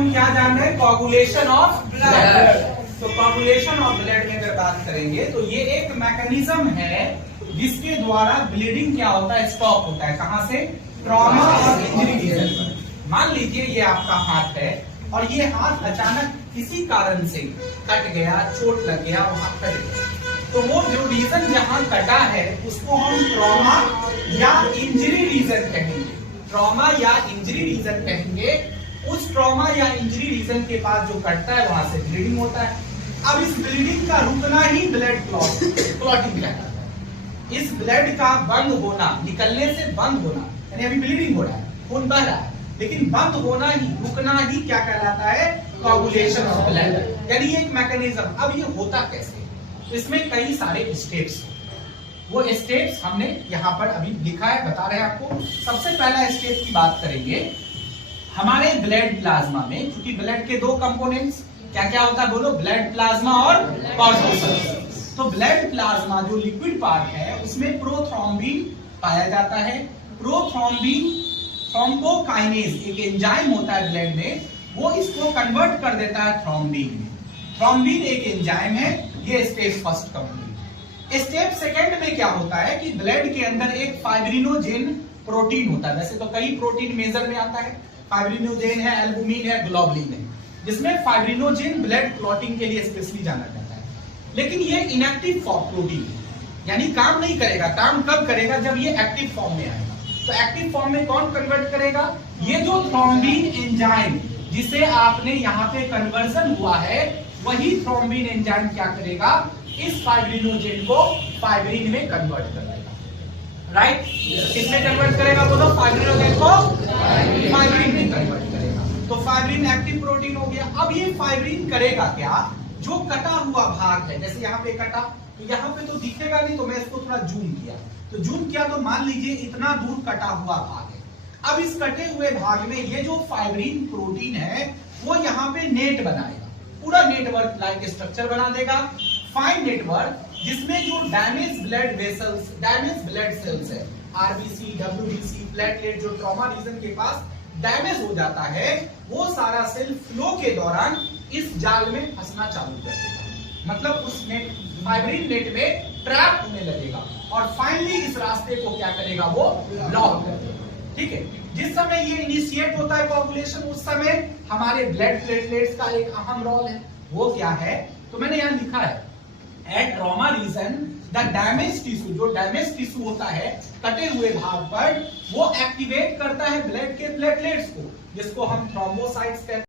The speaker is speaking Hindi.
हम क्या जान रहे हैं? Coagulation of blood. तो कोगुलेशन ऑफ ब्लड में अगर बात करेंगे तो ये एक मैकेनिज्म है जिसके द्वारा ब्लीडिंग क्या होता है? स्टॉप होता है। कहां से? ट्रॉमा और इंजरी रीजन पर। मान लीजिए ये आपका हाथ है और ये हाथ अचानक किसी कारण से कट गया, चोट लग गया, वहां कट गया, तो वो जो रीजन जहां कटा है उसको हम ट्रॉमा या इंजरी रीजन कहेंगे। ट्रॉमा या इंजरी रीजन कहेंगे। उस ट्रॉमा या इंजरी रीजन के पास जो कटता है वहां से ब्लीडिंग होता है। अब इस ब्लीडिंग का रुकना ही ब्लड क्लॉटिंग कहलाता है। इस ब्लड का बंद होना, निकलने से बंद होना, यानी अभी ब्लीडिंग हो रहा है, खून बह रहा है, लेकिन बंद होना ही, रुकना ही क्या कहलाता है? Coagulation of blood. यानी एक मैकेनिज्म। अब ये होता कैसे? इसमें कई सारे स्टेप्स, वो स्टेप्स हमने यहाँ पर अभी लिखा है, बता रहे हैं आपको। सबसे पहला स्टेप की बात करेंगे। हमारे ब्लड प्लाज्मा में, क्योंकि ब्लड के दो कंपोनेंट्स क्या क्या होता है? बोलो, ब्लड प्लाज्मा और कॉर्पोसल्स। तो ब्लड प्लाज्मा जो लिक्विड पार्ट है उसमें प्रोथ्रोम्बिन पाया जाता है। प्रोथ्रोम्बिन थ्रोम्बोकाइनेज एक एंजाइम होता है ब्लड में, वो इसको कन्वर्ट कर देता है थ्रोम्बिन में। थ्रोम्बिन एक एंजाइम है। ये step first complete. Step second में क्या होता है कि ब्लड के अंदर एक फाइब्रिनोजेन प्रोटीन होता है। वैसे तो कई प्रोटीन मेजर में आता है, फाइब्रिनोजेन है, एल्बुमिन है, ग्लोबुलिन है, जिसमें फाइब्रिनोजेन ब्लड क्लॉटिंग के लिए स्पेशली जाना जाता है। लेकिन ये इनएक्टिव फॉर्म प्रोटीन है, यानी काम नहीं करेगा। काम कब करेगा? जब ये एक्टिव फॉर्म में आएगा। तो एक्टिव फॉर्म में कौन कन्वर्ट करेगा? ये जो थ्रोम्बिन एंजाइम जिसे आपने यहाँ पे कन्वर्जन हुआ है, वही थ्रोम्बिन एंजाइम क्या करेगा? इस फाइब्रिनोजेन को फाइब्रिन में कन्वर्ट कर देगा। राइट? किसमें कन्वर्ट करेगा? बोलो, फाइब्रिनोजेन को फाइब्रिन में कन्वर्ट करेगा। तो फाइब्रिन एक्टिव प्रोटीन हो गया। अब ये फाइब्रिन करेगा क्या? जो कटा हुआ भाग है, जैसे यहाँ पे कटा, तो यहाँ पे तो दिखेगा नहीं, तो मैं इसको थोड़ा जूम किया। तो जूम किया तो मान लीजिए इतना दूर कटा हुआ भाग है। अब इस कटे हुए भाग में ये जो फाइब्रिन प्रोटीन है वो यहाँ पे नेट बनाएगा, पूरा नेटवर्क लाइक स्ट्रक्चर बना देगा, फाइन नेटवर्क, जिसमें जो damage blood vessels, damage blood cells है, आरबीसी, डब्ल्यूबीसी, प्लेटलेट, जो ट्रॉमा रीजन के पास डैमेज हो जाता है, वो सारा सेल फ्लो के दौरान इस जाल में फंसना चालू कर देगा। मतलब उस नेट, फाइब्रिन नेट में ट्रैप होने लगेगा और फाइनली इस रास्ते को क्या करेगा? वो ब्लॉक कर देगा। ठीक है? जिस समय ये इनिशिएट होता है कोगुलेशन, उस समय हमारे ब्लड प्लेटलेट्स का एक अहम रोल है। वो क्या है? तो मैंने यहां लिखा है, at trauma region the damage tissue, जो डैमेज टिश्यू होता है कटे हुए भाग पर, वो एक्टिवेट करता है ब्लड के प्लेटलेट्स को, जिसको हम थ्रोम्बोसाइट्स कहते हैं।